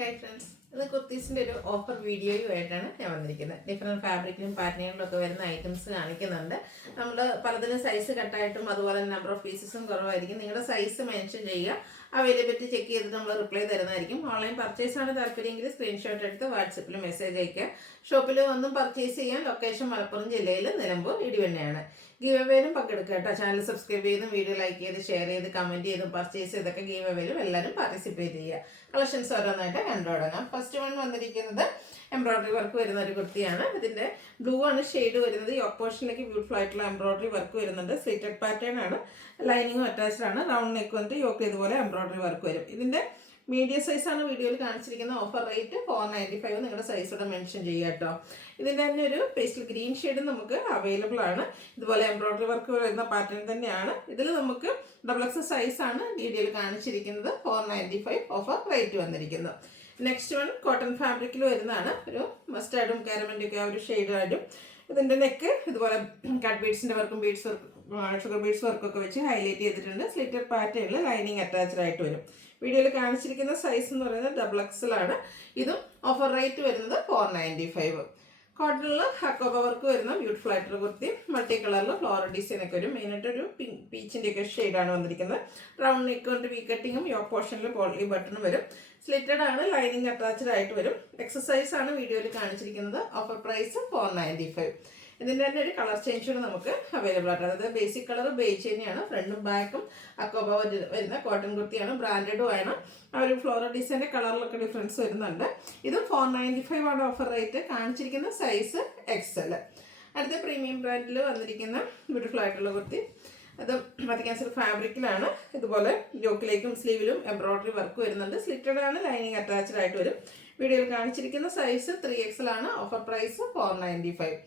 Hi friends, ഇത് കുർത്തീസിൻ്റെ ഒരു offer വീഡിയോയുമായിട്ടാണ് ഞാൻ വന്നിരിക്കുന്നത്. ഡിഫറെൻറ്റ് ഫാബ്രിക്കിലും പാറ്റേണിലും ഒക്കെ വരുന്ന ഐറ്റംസ് കാണിക്കുന്നുണ്ട്. നമ്മൾ പലതിനും സൈസ് കട്ടായിട്ടും അതുപോലെ തന്നെ നമ്പർ ഓഫ് പീസസും കുറവായിരിക്കും. നിങ്ങളുടെ സൈസ് മെൻഷൻ ചെയ്യുക, അവൈലബിലിറ്റി ചെക്ക് ചെയ്തിട്ട് നമ്മൾ റിപ്ലൈ തരുന്നതായിരിക്കും. ഓൺലൈൻ പർച്ചേസ് ആണ് താല്പര്യമെങ്കിൽ സ്ക്രീൻഷോട്ട് എടുത്ത് വാട്സപ്പിൽ മെസ്സേജ് അയക്കുക. ഷോപ്പിൽ വന്നും പർച്ചേസ് ചെയ്യാൻ ലൊക്കേഷൻ മലപ്പുറം ജില്ലയിൽ നിലമ്പൂർ ഇടിവണ്ണയാണ്. ഗീവ് അവേയിലും പങ്കെടുക്കുക കേട്ടോ. ചാനൽ സബ്സ്ക്രൈബ് ചെയ്തും വീഡിയോ ലൈക്ക് ചെയ്ത് ഷെയർ ചെയ്ത് കമൻറ്റ് ചെയ്തും പർച്ചേസ് ചെയ്തൊക്കെ ഗീവ് അവേയിലും എല്ലാവരും പാർട്ടിസിപ്പേറ്റ് ചെയ്യുക. കളക്ഷൻസ് ഓരോന്നായിട്ട് കണ്ടു തുടങ്ങാം. ഫസ്റ്റ് വൺ വന്നിരിക്കുന്നത് എംബ്രോയിഡറി വർക്ക് വരുന്ന ഒരു കുർത്തിയാണ്. ഇതിൻ്റെ ബ്ലൂ ആണ് ഷെയ്ഡ് വരുന്നത്. യോക്ക് പോർഷനിലേക്ക് ബ്യൂട്ടിഫുൾ ആയിട്ടുള്ള എംബ്രോയിഡറി വർക്ക് വരുന്നുണ്ട്. സ്ലിറ്റഡ് പാറ്റേൺ ആണ്, ലൈനിങ്ങും അറ്റാച്ച്ഡ് ആണ്. റൗണ്ട് നെക്ക് വന്നിട്ട് യോക്ക് ഇതുപോലെ എംബ്രോയിഡറി വർക്ക് വരും. ഇതിൻ്റെ മീഡിയം സൈസാണ് വീഡിയോയിൽ കാണിച്ചിരിക്കുന്ന. Offer rate 495. നിങ്ങളുടെ സൈസോടെ മെൻഷൻ ചെയ്യുക കേട്ടോ. ഇതിൻ്റെ തന്നെ ഒരു പേസ്റ്റൽ ഗ്രീൻ ഷെയ്ഡ് നമുക്ക് അവൈലബിൾ ആണ്. ഇതുപോലെ എംബ്രോയിഡറി വർക്ക് വരുന്ന പാറ്റേൺ തന്നെയാണ്. ഇതിൽ നമുക്ക് XXL സൈസാണ് വീഡിയോയിൽ കാണിച്ചിരിക്കുന്നത്. 495 ഓഫർ റേറ്റ് വന്നിരിക്കുന്നു. നെക്സ്റ്റ് വൺ കോട്ടൺ ഫാബ്രിക്കിൽ വരുന്നതാണ്. ഒരു മസ്റ്റാർഡും കാരമലിൻ്റെ ഒക്കെ ആ ഒരു ഷെയ്ഡായിട്ടും. ഇതിൻ്റെ നെക്ക് ഇതുപോലെ കട്ട് ബീഡ്സിൻ്റെ വർക്കും ബീഡ്സ് വർക്ക് ഷുഗർ ബീഡ്സ് വർക്കൊക്കെ വെച്ച് ഹൈലൈറ്റ് ചെയ്തിട്ടുണ്ട്. സ്ലിറ്റഡ് പാറ്റേണിൽ ലൈനിങ് അറ്റാച്ച്ഡ് ആയിട്ട് വരും. വീഡിയോയിൽ കാണിച്ചിരിക്കുന്ന സൈസ് എന്ന് പറയുന്നത് XXL ആണ്. ഇതും ഓഫർ റേറ്റ് വരുന്നത് 495. കോട്ടണിൽ ഹക്കോബ വർക്ക് വരുന്ന ബ്യൂട്ടിഫുൾ ആയിട്ടുള്ള കുർത്തി. മൾട്ടി കളറിൽ ഫ്ലോറൽ ഡിസൈൻ ഒക്കെ വരും. മെയിനായിട്ട് ഒരു പീച്ചിൻ്റെ ഒക്കെ ഷെയ്ഡാണ് വന്നിരിക്കുന്നത്. റൗണ്ട് നെക്ക് കൊണ്ട് വി കട്ടിങ്ങും യോക്ക് പോർഷനിൽ പോളി ബട്ടണും വരും. സ്ലിറ്റഡ് ആണ്, ലൈനിങ് അറ്റാച്ച്ഡ് ആയിട്ട് വരും. എക്സസൈസ് ആണ് വീഡിയോയിൽ കാണിച്ചിരിക്കുന്നത്. Offer price 495. ഇതിൻ്റെ തന്നെ ഒരു കളർ ചേഞ്ച് നമുക്ക് അവൈലബിൾ ആയിട്ട്. അതായത് ബേസിക് കളർ ബേജ് തന്നെയാണ്. ഫ്രണ്ടും ബാക്കും അക്കോബ വരുന്ന കോട്ടൺ കുർത്തിയാണ്. ബ്രാൻഡഡും ആണ്. ആ ഒരു ഫ്ലോറൽ ഡിസൈൻ്റെ കളറിലൊക്കെ ഡിഫറൻസ് വരുന്നുണ്ട്. ഇത് 495 ആണ് ഓഫർ റേറ്റ്. കാണിച്ചിരിക്കുന്ന സൈസ് XL. അടുത്ത പ്രീമിയം ബ്രാൻഡിൽ വന്നിരിക്കുന്ന ബ്യൂട്ടിഫുൾ ആയിട്ടുള്ള കുർത്തി. അത് മത്തിക്കാൻസർ ഫാബ്രിക്കിലാണ്. ഇതുപോലെ യോക്കിലേക്കും സ്ലീവിലും എംബ്രോയിഡറി വർക്ക് വരുന്നുണ്ട്. സ്ലിറ്റഡ് ആണ്, ലൈനിങ് അറ്റാച്ച്ഡ് ആയിട്ട് വരും. വീഡിയോയിൽ കാണിച്ചിരിക്കുന്ന സൈസ് 3XL ആണ്. Offer price 495.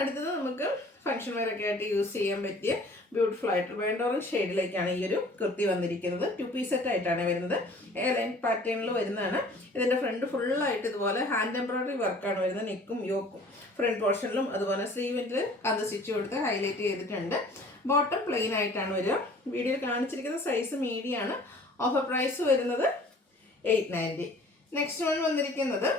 അടുത്തത് നമുക്ക് ഫംഗ്ഷൻ വെയർ ഒക്കെ ആയിട്ട് യൂസ് ചെയ്യാൻ പറ്റിയ ബ്യൂട്ടിഫുൾ ആയിട്ട് വേണ്ട ഓറഞ്ച് ഷെയ്ഡിലേക്കാണ് ഈ ഒരു കുർത്തി വന്നിരിക്കുന്നത്. 2 പീസ് സെറ്റ് ആയിട്ടാണ് വരുന്നത്. എ ലൈൻ പാറ്റേണിൽ വരുന്നതാണ്. ഇതിൻ്റെ ഫ്രണ്ട് ഫുള്ളായിട്ട് ഇതുപോലെ ഹാൻഡ് എംബ്രോയിഡറി വർക്കാണ് വരുന്നത്. നെക്കും യോക്കും ഫ്രണ്ട് പോർഷനിലും അതുപോലെ സ്ലീവിൽ അത് സ്റ്റിച്ച് കൊടുത്ത് ഹൈലൈറ്റ് ചെയ്തിട്ടുണ്ട്. ബോട്ടം പ്ലെയിൻ ആയിട്ടാണ് വരിക. വീഡിയോയിൽ കാണിച്ചിരിക്കുന്ന സൈസ് മീഡിയം ആണ്. ഓഫർ പ്രൈസ് വരുന്നത് 890. നെക്സ്റ്റ് വൺ വന്നിരിക്കുന്നത്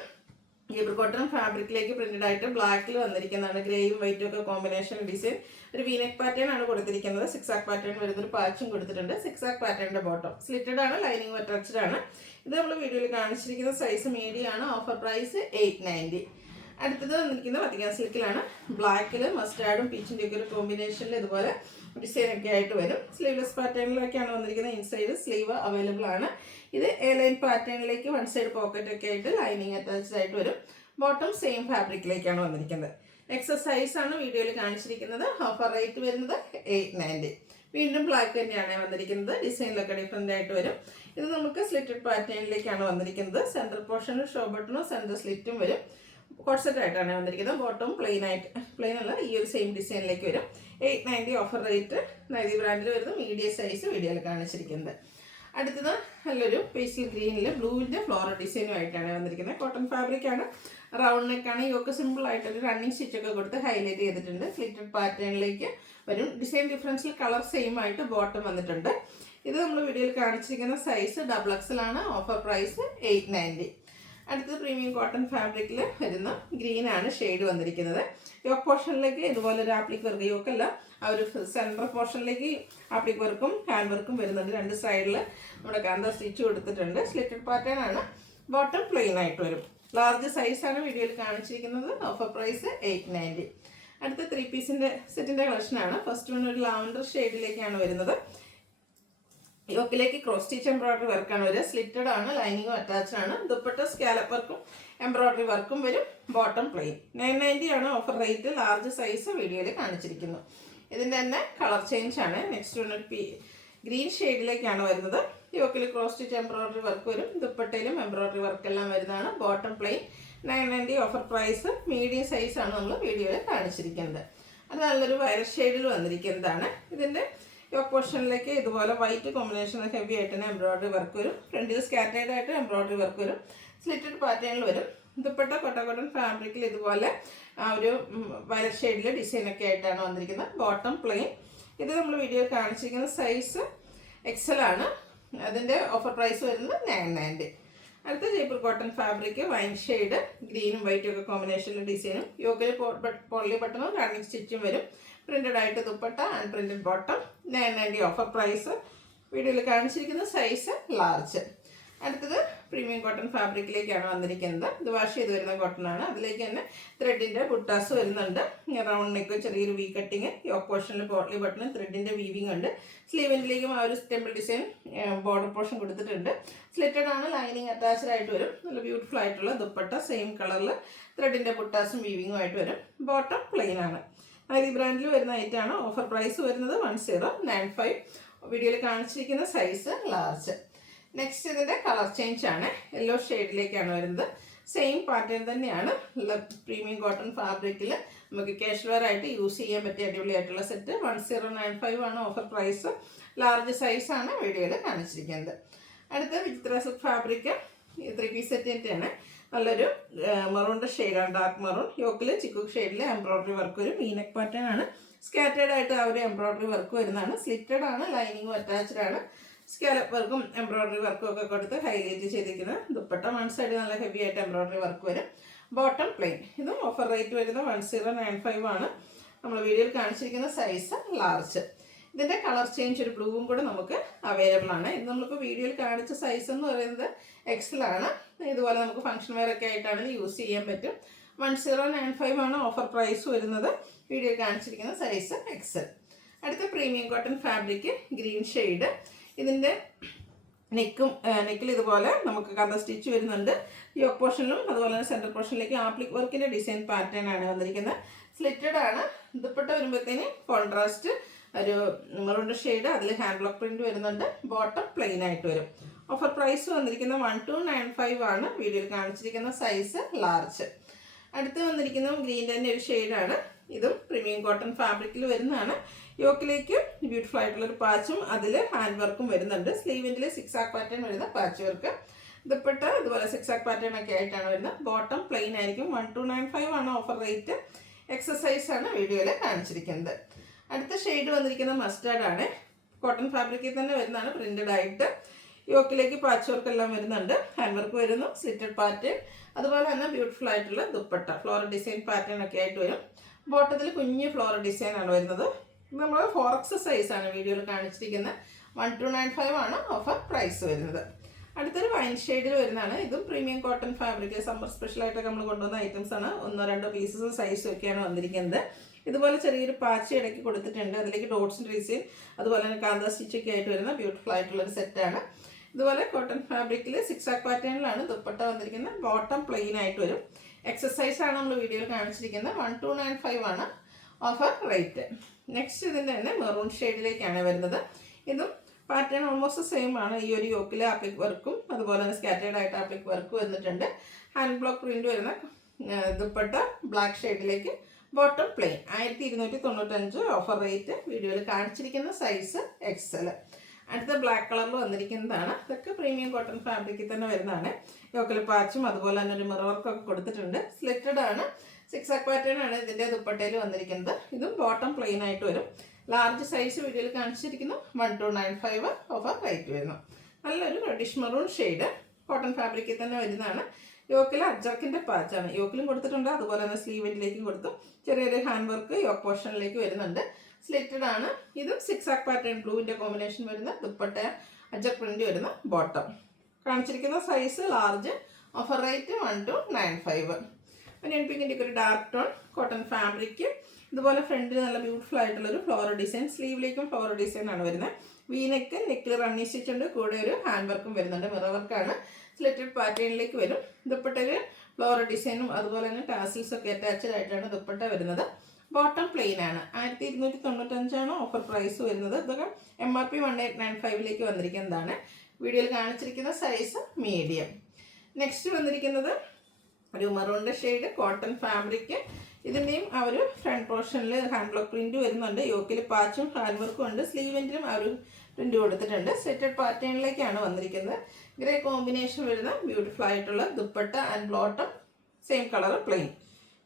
ഗീബർ കോട്ടൺ ഫാബ്രിക്കിലേക്ക് പ്രിന്റഡ് ആയിട്ട് ബ്ലാക്കിൽ വന്നിരിക്കുന്നതാണ്. ഗ്രേയും വൈറ്റും ഒക്കെ കോമ്പിനേഷൻ ഡിസൈൻ. ഒരു വീനെക്ക് പാറ്റേൺ ആണ് കൊടുത്തിരിക്കുന്നത്. സിക്സാക് പാറ്റേൺ വരുന്നൊരു പാച്ചും കൊടുത്തിട്ടുണ്ട്. സിക്സാക് പാറ്റേണിന്റെ ബോട്ടം സ്ലിറ്റഡ് ആണ്, ലൈനിങ് അറ്റാച്ച്ഡ് ആണ്. ഇത് നമ്മൾ വീഡിയോയിൽ കാണിച്ചിരിക്കുന്ന സൈസ് മീഡിയം ആണ്. Offer price 890. അടുത്തത് വന്നിരിക്കുന്നത് വത്തിക്കാൻ സിൽക്കിലാണ്. ബ്ലാക്കിൽ മസ്റ്റാർഡും പീച്ചിൻ്റെ ഒക്കെ ഒരു കോമ്പിനേഷനിൽ ഇതുപോലെ ഡിസൈൻ ഒക്കെ ആയിട്ട് വരും. സ്ലീവ്ലെസ് പാറ്റേണിലൊക്കെയാണ് വന്നിരിക്കുന്നത്. ഇൻസൈഡ് സ്ലീവ് അവൈലബിൾ ആണ്. ഇത് എ ലൈൻ പാറ്റേണിലേക്ക് വൺ സൈഡ് പോക്കറ്റ് ഒക്കെ ആയിട്ട് ലൈനിങ് അറ്റാച്ച്ഡ് ആയിട്ട് വരും. ബോട്ടം സെയിം ഫാബ്രിക്കിലേക്കാണ് വന്നിരിക്കുന്നത്. എക്സസൈസ് ആണ് വീഡിയോയിൽ കാണിച്ചിരിക്കുന്നത്. ഓഫർ റേറ്റ് വരുന്നത് 890. വീണ്ടും ബ്ലാക്ക് തന്നെയാണ് വന്നിരിക്കുന്നത്. ഡിസൈനിലൊക്കെ ഡിഫറെൻ്റ് ആയിട്ട് വരും. ഇത് നമുക്ക് സ്ലിറ്റഡ് പാറ്റേണിലേക്കാണ് വന്നിരിക്കുന്നത്. സെൻട്രൽ പോർഷനിൽ ഷോ ബട്ടണും സെൻട്രൽ സ്ലിറ്റും വരും. കോട്ട്സെറ്റ് ആയിട്ടാണ് വന്നിരിക്കുന്നത്. ബോട്ടം പ്ലെയിൻ അല്ല, ഈ ഒരു സെയിം ഡിസൈനിലേക്ക് വരും. 890 ഓഫർ റേറ്റ്. നൈതി ബ്രാൻഡിൽ വരുന്ന മീഡിയം സൈസ് വീഡിയോയിൽ കാണിച്ചിരിക്കുന്നത്. അടുത്തത് നല്ലൊരു പേസ്റ്റൽ ഗ്രീനിൽ ബ്ലൂവിൻ്റെ ഫ്ലോറൽ ഡിസൈനുമായിട്ടാണ് വന്നിരിക്കുന്നത്. കോട്ടൺ ഫാബ്രിക് ആണ്. റൗണ്ട് നെക്കാണ്. യോക്ക് സിമ്പിൾ ആയിട്ടൊരു റണ്ണിങ് സ്റ്റിച്ചൊക്കെ കൊടുത്ത് ഹൈലൈറ്റ് ചെയ്തിട്ടുണ്ട്. സ്ലിറ്റഡ് പാറ്റേണിലേക്ക് വരും. ഡിസൈൻ ഡിഫറൻസിൽ കളർ സെയിം ആയിട്ട് ബോട്ടം വന്നിട്ടുണ്ട്. ഇത് നമ്മൾ വീഡിയോയിൽ കാണിച്ചിരിക്കുന്ന സൈസ് XXL ആണ്. Offer price 890. അടുത്തത് പ്രീമിയം കോട്ടൺ ഫാബ്രിക്കിൽ വരുന്ന ഗ്രീൻ ആണ് ഷെയ്ഡ് വന്നിരിക്കുന്നത്. യോക്ക് പോർഷനിലേക്ക് ഇതുപോലെ ഒരു ആപ്ലിക് വർക്ക്, യോക്കല്ല ആ ഒരു സെൻട്രൽ പോർഷനിലേക്ക് ആപ്ലിക് വർക്കും ഹാൻഡ് വർക്കും വരുന്നുണ്ട്. രണ്ട് സൈഡിൽ നമ്മുടെ കാന്ത സ്റ്റിച്ച് കൊടുത്തിട്ടുണ്ട്. സ്ലിറ്റഡ് പാറ്റേൺ ആണ്. ബോട്ടം പ്ലെയിൻ ആയിട്ട് വരും. ലാർജ് സൈസാണ് വീഡിയോയിൽ കാണിച്ചിരിക്കുന്നത്. Offer price 890. അടുത്ത 3 പീസിൻ്റെ സെറ്റിൻ്റെ കളക്ഷനാണ്. ഫസ്റ്റ് വൺ ഒരു ലാവൻഡർ ഷെയ്ഡിലേക്കാണ് വരുന്നത്. യോക്കിലേക്ക് ക്രോസ് സ്റ്റിച്ച് എംബ്രോയിഡറി വർക്കാണ് വരിക. സ്ലിറ്റഡ് ആണ്, ലൈനിങ്ങും അറ്റാച്ച്ഡ് ആണ്. ദുപ്പട്ട സ്കാലപ്പ് വർക്കും എംബ്രോയിഡറി വർക്കും വരും. Bottom plain. 990 ആണ് ഓഫർ റേറ്റ്. ലാർജ് സൈസ് വീഡിയോയിൽ കാണിച്ചിരിക്കുന്നു. ഇതിൻ്റെ തന്നെ കളർ ചേഞ്ച് ആണ്. നെക്സ്റ്റ് വൺ ഒരു ഗ്രീൻ ഷെയ്ഡിലേക്കാണ് വരുന്നത്. യോക്കിൽ ക്രോസ് സ്റ്റിച്ച് എംബ്രോയിഡറി വർക്ക് വരും. ദുപ്പട്ടയിലും എംബ്രോയിഡറി വർക്കെല്ലാം വരുന്നതാണ്. Bottom plain. 990 offer price. Medium സൈസാണ് നമ്മൾ വീഡിയോയിൽ കാണിച്ചിരിക്കുന്നത്. അത് നല്ലൊരു വയലറ്റ് ഷെയ്ഡിൽ വന്നിരിക്കുന്നതാണ്. ഇതിൻ്റെ യോക്ക് പോർഷനിലേക്ക് ഇതുപോലെ വൈറ്റ് കോമ്പിനേഷൻ ഹെവി ആയിട്ട് തന്നെ എംബ്രോയിഡറി വർക്ക് വരും. ഫ്രണ്ടിൽ സ്കാറ്റേർഡ് ആയിട്ട് എംബ്രോയിഡറി വർക്ക് വരും. സ്ലിറ്റഡ് പാറ്റേണിൽ വരും. ദുപ്പട്ട കോട്ടൺ ഫാബ്രിക്കിൽ ഇതുപോലെ ആ ഒരു വയലറ്റ് ഷെയ്ഡിൽ ഡിസൈനൊക്കെ ആയിട്ടാണ് വന്നിരിക്കുന്നത്. Bottom plain. ഇത് നമ്മൾ വീഡിയോ കാണിച്ചിരിക്കുന്ന സൈസ് XL ആണ്. അതിൻ്റെ ഓഫർ പ്രൈസ് വരുന്നത് 990. അടുത്ത Jaipur cotton fabric wine shade ഗ്രീനും വൈറ്റും ഒക്കെ കോമ്പിനേഷനിൽ ഡിസൈനും യോക്കിൽ പോളി ബട്ടണും റണ്ണിങ് സ്റ്റിച്ചും വരും. പ്രിന്റഡ് ആയിട്ട് dupatta and printed bottom. 990 offer price. വീഡിയോയിൽ കാണിച്ചിരിക്കുന്ന സൈസ് ലാർജ്. അടുത്തത് പ്രീമിയം കോട്ടൺ ഫാബ്രിക്കിലേക്കാണ് വന്നിരിക്കുന്നത്. ഇത് വാഷ് ചെയ്ത് വരുന്ന കോട്ടൺ ആണ്. അതിലേക്ക് തന്നെ ത്രെഡിൻ്റെ ബുട്ടാസ് വരുന്നുണ്ട്. റൗണ്ട് നെക്ക്, ചെറിയൊരു വി കട്ടിങ്, യോക്ക് പോർഷനിൽ പോട്ട്ലി ബട്ടൺ, ത്രെഡിൻ്റെ വീവിങ് ഉണ്ട്. സ്ലീവിൻ്റെലേക്കും ആ ഒരു ടെമ്പിൾ ഡിസൈൻ ബോർഡർ പോർഷൻ കൊടുത്തിട്ടുണ്ട്. സ്ലിറ്റഡ് ആണ്, ലൈനിങ് അറ്റാച്ച്ഡ് ആയിട്ട് വരും. നല്ല ബ്യൂട്ടിഫുൾ ആയിട്ടുള്ള ദുപ്പട്ട സെയിം കളറിൽ ത്രെഡിൻ്റെ ബുട്ടാസും വീവിങ്ങും ആയിട്ട് വരും. ബോട്ടം പ്ലെയിൻ ആണ്. ഈ ബ്രാൻഡിൽ വരുന്ന ഐറ്റമാണ്. ഓഫർ പ്രൈസ് വരുന്നത് 1095. വീഡിയോയിൽ കാണിച്ചിരിക്കുന്ന സൈസ് ലാർജ്. നെക്സ്റ്റ് ഇതിൻ്റെ കളർ ചേഞ്ച് ആണ്. യെല്ലോ ഷെയ്ഡിലേക്കാണ് വരുന്നത്. സെയിം പാറ്റേൺ തന്നെയാണ്. പ്രീമിയം കോട്ടൺ ഫാബ്രിക്കിൽ നമുക്ക് കാഷ്വൽ വെയർ ആയിട്ട് യൂസ് ചെയ്യാൻ പറ്റിയ അടിപൊളിയായിട്ടുള്ള സെറ്റ്. 1095 ആണ് ഓഫർ പ്രൈസ്. ലാർജ് സൈസാണ് വീഡിയോയിൽ കാണിച്ചിരിക്കുന്നത്. അടുത്ത വിചിത്ര സിൽക്ക് ഫാബ്രിക് 3 പീസ് സെറ്റിൻ്റെയാണ്. നല്ലൊരു മെറൂണിൻ്റെ ഷെയ്ഡാണ്, ഡാർക്ക് മെറൂൺ. യോക്കിൽ ചിക്കു ഷെയ്ഡിൽ എംബ്രോയ്ഡറി വർക്ക് വരും. വീനെക്ക് പാറ്റേൺ ആണ്. സ്കാറ്റേഡ് ആയിട്ട് ആ ഒരു എംബ്രോയ്ഡറി വർക്ക് വരുന്നതാണ്. സ്ലിറ്റഡ് ആണ്, ലൈനിങ്ങും അറ്റാച്ച്ഡ് ആണ്. സ്കാലപ്പ് വർക്കും എംബ്രോയ്ഡറി വർക്കും ഒക്കെ കൊടുത്ത് ഹൈലൈറ്റ് ചെയ്തിരിക്കുന്നത്. ദുപ്പട്ട വൺ സൈഡ് നല്ല ഹെവി ആയിട്ട് എംബ്രോയ്ഡറി വർക്ക് വരും. Bottom plain. ഇതും ഓഫർ റേറ്റ് വരുന്നത് 1095 ആണ്. നമ്മൾ വീഡിയോയിൽ കാണിച്ചിരിക്കുന്ന സൈസ് ലാർജ്. ഇതിൻ്റെ കളർ ചേഞ്ച് ഒരു ബ്ലൂവും കൂടെ നമുക്ക് അവൈലബിൾ ആണ്. ഇത് നമ്മളിപ്പോൾ വീഡിയോയിൽ കാണിച്ച സൈസ് എന്ന് പറയുന്നത് എക്സൽ ആണ്. ഇതുപോലെ നമുക്ക് ഫംഗ്ഷൻ വെയർ ഒക്കെ ആയിട്ടാണ് യൂസ് ചെയ്യാൻ പറ്റും. 1095 ആണ് ഓഫർ പ്രൈസ് വരുന്നത്. വീഡിയോയിൽ കാണിച്ചിരിക്കുന്ന സൈസ് എക്സൽ. അടുത്ത premium cotton fabric green shade. ഇതിൻ്റെ നെക്കിൽ ഇതുപോലെ നമുക്ക് കഥ സ്റ്റിച്ച് വരുന്നുണ്ട്. യോക്ക് പോർഷനിലും അതുപോലെ തന്നെ സെൻറ്റർ പോർഷനിലേക്ക് ആപ്ലിക് വർക്കിൻ്റെ ഡിസൈൻ പാറ്റേൺ ആണ് വന്നിരിക്കുന്നത്. സ്ലിറ്റഡ് ആണ്. ദുപ്പട്ട വരുമ്പോഴത്തേന് കോൺട്രാസ്റ്റ് ഒരു മെറൂൺ ഷെയ്ഡ്, അതിൽ ഹാൻഡ് ബ്ലോക്ക് പ്രിന്റ് വരുന്നുണ്ട്. ബോട്ടം പ്ലെയിൻ ആയിട്ട് വരും. ഓഫർ പ്രൈസ് വന്നിരിക്കുന്ന 1295 ആണ്. വീഡിയോയിൽ കാണിച്ചിരിക്കുന്ന സൈസ് ലാർജ്. അടുത്ത് വന്നിരിക്കുന്ന ഗ്രീൻ തന്നെ ഒരു ഷെയ്ഡാണ്. ഇതും പ്രീമിയം കോട്ടൺ ഫാബ്രിക്കിൽ വരുന്നതാണ്. യോക്കിലേക്ക് ബ്യൂട്ടിഫുൾ ആയിട്ടുള്ളൊരു പാച്ചും അതിൽ ഹാൻഡ് വർക്കും വരുന്നുണ്ട്. സ്ലീവിൻ്റെ 6 ആക്ക് പാറ്റേൺ വരുന്ന പാച്ച് വർക്ക്. ദുപ്പട്ട ഇതുപോലെ 6 ആക്ക് പാറ്റേൺ ഒക്കെ ആയിട്ടാണ് വരുന്നത്. ബോട്ടം പ്ലെയിൻ ആയിരിക്കും. 1295 ആണ് ഓഫർ റേറ്റ്. എക്സസൈസ് ആണ് വീഡിയോയിൽ കാണിച്ചിരിക്കുന്നത്. അടുത്ത ഷെയ്ഡ് വന്നിരിക്കുന്ന മസ്റ്റാർഡ് ആണ്. കോട്ടൺ ഫാബ്രിക്കിൽ തന്നെ വരുന്നതാണ്. പ്രിന്റഡ് ആയിട്ട് യോക്കിലേക്ക് പാച്ച് വർക്ക് എല്ലാം വരുന്നുണ്ട്. ഹാൻഡ് വർക്ക് വരുന്നു. സ്ലിറ്റഡ് പാറ്റേൺ, അതുപോലെ തന്നെ ബ്യൂട്ടിഫുൾ ആയിട്ടുള്ള ദുപ്പട്ട ഫ്ലോറൽ ഡിസൈൻ പാറ്റേൺ ഒക്കെ ആയിട്ട് വരും. ബോട്ടത്തിൽ കുഞ്ഞ് ഫ്ലോറൽ ഡിസൈൻ ആണ് വരുന്നത്. നമ്മൾ 4X സൈസാണ് വീഡിയോയിൽ കാണിച്ചിരിക്കുന്നത്. 1295 ആണ് ഓഫർ പ്രൈസ് വരുന്നത്. അടുത്തൊരു വൈൻ ഷെയ്ഡിൽ വരുന്നതാണ്. ഇതും പ്രീമിയം കോട്ടൺ ഫാബ്രിക് സമ്മർ സ്പെഷ്യലായിട്ടൊക്കെ നമ്മൾ കൊണ്ടുവന്ന ഐറ്റംസ് ആണ്. 1-2 പീസസ് സൈസും ഒക്കെയാണ് വന്നിരിക്കുന്നത്. ഇതുപോലെ ചെറിയൊരു പാച്ച് ഇടയ്ക്ക് കൊടുത്തിട്ടുണ്ട്. അതിലേക്ക് ഡോട്ട്സിൻ്റെ ഡിസൈൻ അതുപോലെ തന്നെ കാന്ത സ്റ്റിച്ചൊക്കെ ആയിട്ട് വരുന്ന ബ്യൂട്ടിഫുൾ ആയിട്ടുള്ളൊരു സെറ്റാണ്. ഇതുപോലെ കോട്ടൺ ഫാബ്രിക്കിൽ 6 ആക്ക് പാറ്റേണിലാണ് ദുപ്പട്ട വന്നിരിക്കുന്നത്. ബോട്ടം പ്ലെയിൻ ആയിട്ട് വരും. എക്സസൈസ് ആണ് നമ്മൾ വീഡിയോയിൽ കാണിച്ചിരിക്കുന്നത്. 1295 ആണ് ഓഫർ റേറ്റ്. നെക്സ്റ്റ് ഇതിൻ്റെ തന്നെ മെറൂൺ ഷെയ്ഡിലേക്കാണ് വരുന്നത്. ഇതും പാറ്റേൺ ഓൾമോസ്റ്റ് സെയിം ആണ്. ഈ ഒരു യോക്കിൽ ആപ്ലിക് വർക്കും അതുപോലെ തന്നെ സ്കാറ്റേഡ് ആയിട്ട് ആപ്ലിക് വർക്ക് വന്നിട്ടുണ്ട്. ഹാൻഡ് ബ്ലോക്ക് പ്രിന്റ് വരുന്ന ദുപ്പട്ട ബ്ലാക്ക് ഷെയ്ഡിലേക്ക്. Bottom plain. 1295 offer rate. വീഡിയോയിൽ കാണിച്ചിരിക്കുന്ന സൈസ് എക്സൽ. അടുത്ത ബ്ലാക്ക് കളറിൽ വന്നിരിക്കുന്നതാണ്. ഇതൊക്കെ പ്രീമിയം കോട്ടൺ ഫാബ്രിക്കിൽ തന്നെ വരുന്നതാണ്. യോക്കിൽ പാച്ചും അതുപോലെ തന്നെ ഒരു മിറർ വർക്കൊക്കെ കൊടുത്തിട്ടുണ്ട്. സ്ലിറ്റഡ് ആണ്. 6 ആക്ക് പാറ്റേൺ ആണ് ഇതിൻ്റെ ദുപ്പട്ടയിൽ വന്നിരിക്കുന്നത്. ഇതും ബോട്ടം പ്ലെയിൻ ആയിട്ട് വരും. ലാർജ് സൈസ് വീഡിയോയിൽ കാണിച്ചിരിക്കുന്നു. 1295 ഓഫർ റേറ്റ് വരുന്നു. നല്ലൊരു റെഡിഷ് മെറൂൺ ഷെയ്ഡ് കോട്ടൺ ഫാബ്രിക്കിൽ തന്നെ വരുന്നതാണ്. യോക്കിൽ അജ്ജർക്കിൻ്റെ പാച്ചാണ്. യോക്കിലും കൊടുത്തിട്ടുണ്ട്, അതുപോലെ തന്നെ സ്ലീവിൻ്റിലേക്കും കൊടുത്തു. ചെറിയൊരു ഹാൻഡ് വർക്ക് യോക്ക് പോർഷനിലേക്ക് വരുന്നുണ്ട്. സ്ലിറ്റഡ് ആണ്. ഇതും 6 ആക്ക് പാറ്റേൺ ബ്ലൂവിൻ്റെ കോമ്പിനേഷൻ വരുന്ന ദുപ്പട്ട അജ്ജർ പ്രിന്റ് വരുന്ന ബോട്ടം. കാണിച്ചിരിക്കുന്ന size large. Offer rate 1295. Onion പിങ്കിൻ്റെ ഒരു ഡാർക്ക് ടോൺ കോട്ടൺ ഫാബ്രിക്. ഇതുപോലെ ഫ്രണ്ടിൽ നല്ല ബ്യൂട്ടിഫുൾ ആയിട്ടുള്ളൊരു ഫ്ലോറൽ ഡിസൈൻ. സ്ലീവിലേക്കും ഫ്ലോറൽ ഡിസൈൻ ആണ് വരുന്നത്. വീനെക്ക് നെക്കിൽ റണ്ണി സ്റ്റിച്ച് ഉണ്ട്. കൂടെ ഒരു ഹാൻഡ് വർക്കും വരുന്നുണ്ട്. മിറർ വർക്കാണ്. സ്ലിറ്റഡ് പാറ്റേണിലേക്ക് വരും. ദുപ്പട്ടയിൽ ഫ്ലോറൽ ഡിസൈനും അതുപോലെ തന്നെ ടാസിൽസ് ഒക്കെ അറ്റാച്ച്ഡ് ആയിട്ടാണ് ദുപ്പട്ട വരുന്നത്. ബോട്ടം പ്ലെയിൻ ആണ്. 1295 ആണ് ഓഫർ പ്രൈസ് വരുന്നത്. ഇതൊക്കെ MRP 1895 വന്നിരിക്കുന്നതാണ്. വീഡിയോയിൽ കാണിച്ചിരിക്കുന്ന സൈസ് മീഡിയം. നെക്സ്റ്റ് വന്നിരിക്കുന്നത് ഒരു മെറൂണിൻ്റെ ഷെയ്ഡ് കോട്ടൺ ഫാബ്രിക്. ഇതിൻ്റെയും ആ ഒരു ഫ്രണ്ട് പോർഷനിൽ ഹാൻഡ് ബ്ലോക്ക് പ്രിന്റ് വരുന്നുണ്ട്. യോക്കിൽ പാച്ചും ഹാൻഡ് വർക്കും ഉണ്ട്. സ്ലീവിൻ്റെയും ആ ഒരു പ്രിന്റ് കൊടുത്തിട്ടുണ്ട്. സെറ്റഡ് പാറ്റേണിലേക്കാണ് വന്നിരിക്കുന്നത്. ഗ്രേ കോമ്പിനേഷൻ വരുന്ന ബ്യൂട്ടിഫുൾ ആയിട്ടുള്ള dupatta and bottom same colour plain.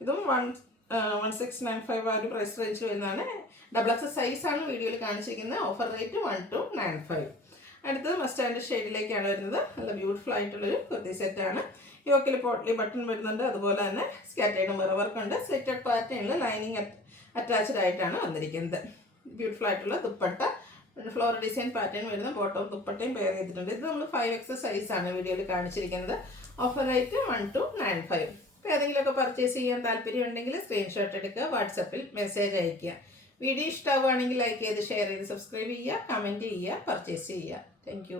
ഇതും 1695 ആ ഒരു പ്രൈസ് റേഞ്ചിൽ വരുന്നതാണ്. XXL സൈസാണ് വീഡിയോയിൽ കാണിച്ചിരിക്കുന്നത്. Offer rate 1295. അടുത്തത് മസ്റ്റാൻഡ് ഷെയ്ഡിലേക്കാണ് വരുന്നത്. നല്ല ബ്യൂട്ടിഫുൾ ആയിട്ടുള്ളൊരു കുർത്തി സെറ്റാണ്. യോക്കിൽ പോട്ട്ലി ബട്ടൺ വരുന്നുണ്ട്, അതുപോലെ തന്നെ സ്കാറ്റേർഡ് മിറർ വർക്ക് ഉണ്ട്. സ്ലിറ്റഡ് പാറ്റേണിൽ ലൈനിങ് അറ്റാച്ച്ഡ് ആയിട്ടാണ് വന്നിരിക്കുന്നത്. ബ്യൂട്ടിഫുൾ ആയിട്ടുള്ള ദുപ്പട്ട, ഫ്ലോറൽ ഡിസൈൻ പാറ്റേൺ വരുന്ന ബോട്ടവും ദുപ്പട്ടയും പെയർ ചെയ്തിട്ടുണ്ട്. ഇത് നമ്മൾ 5X സൈസാണ് വീഡിയോയിൽ കാണിച്ചിരിക്കുന്നത്. Offer rate 1295. അപ്പോൾ ഏതെങ്കിലുമൊക്കെ പർച്ചേസ് ചെയ്യാൻ താല്പര്യം ഉണ്ടെങ്കിൽ സ്ക്രീൻഷോട്ട് എടുക്കുക, വാട്സപ്പിൽ മെസ്സേജ് അയയ്ക്കുക. വീഡിയോ ഇഷ്ടമാവുകയാണെങ്കിൽ ലൈക്ക് ചെയ്ത് ഷെയർ ചെയ്ത് സബ്സ്ക്രൈബ് ചെയ്യുക, കമൻറ്റ് ചെയ്യുക, പർച്ചേസ് ചെയ്യുക. താങ്ക്